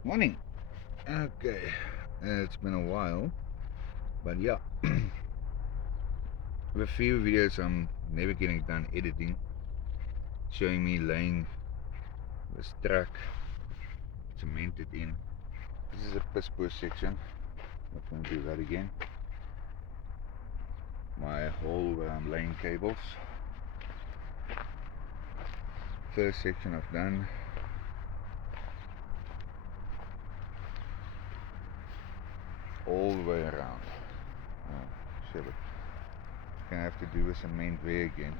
Good morning. Okay, it's been a while, but yeah, with a few videos I'm never getting done editing, showing me laying this track cemented in. This is a piss poor section. Not going to do that again. My hole where I'm laying cables. First section I've done. All the way around. Oh, shit. Gonna have to do a cement there again.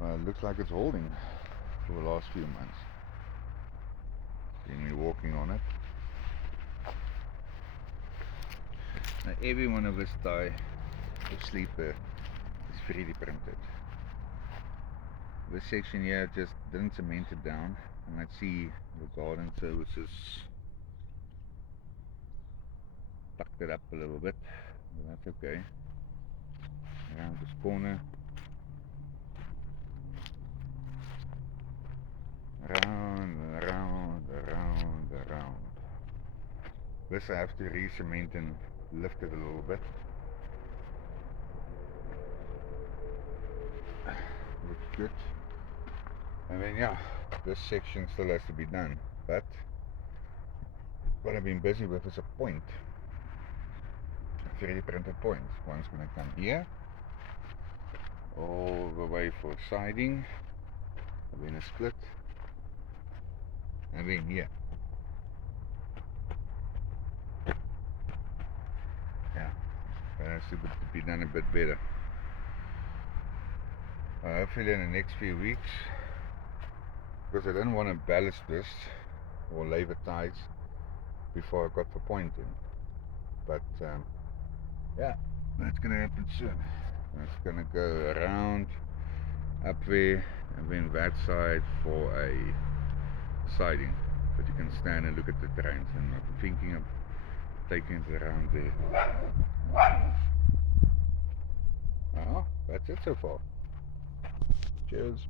Well, it looks like it's holding for the last few months. Been me walking on it. Now every one of us tie or sleeper is 3D printed. This section here just didn't cement it down, and I see the garden services tucked it up a little bit, but that's okay. Around this corner, around, around, around, around. This I have to re-cement and lift it a little bit. Looks good. And then yeah, this section still has to be done, but what I've been busy with is a point. 3D printed points. One's going to come here, all the way for siding, and then a split, and then here. Yeah, that has to be done a bit better. Hopefully in the next few weeks, because I didn't want to ballast this or lever ties before I got the point in. But yeah, that's going to happen soon. It's going to go around, up there, and then that side for a siding. But you can stand and look at the trains, and I'm thinking of taking it around there. Oh, that's it so far. Cheers.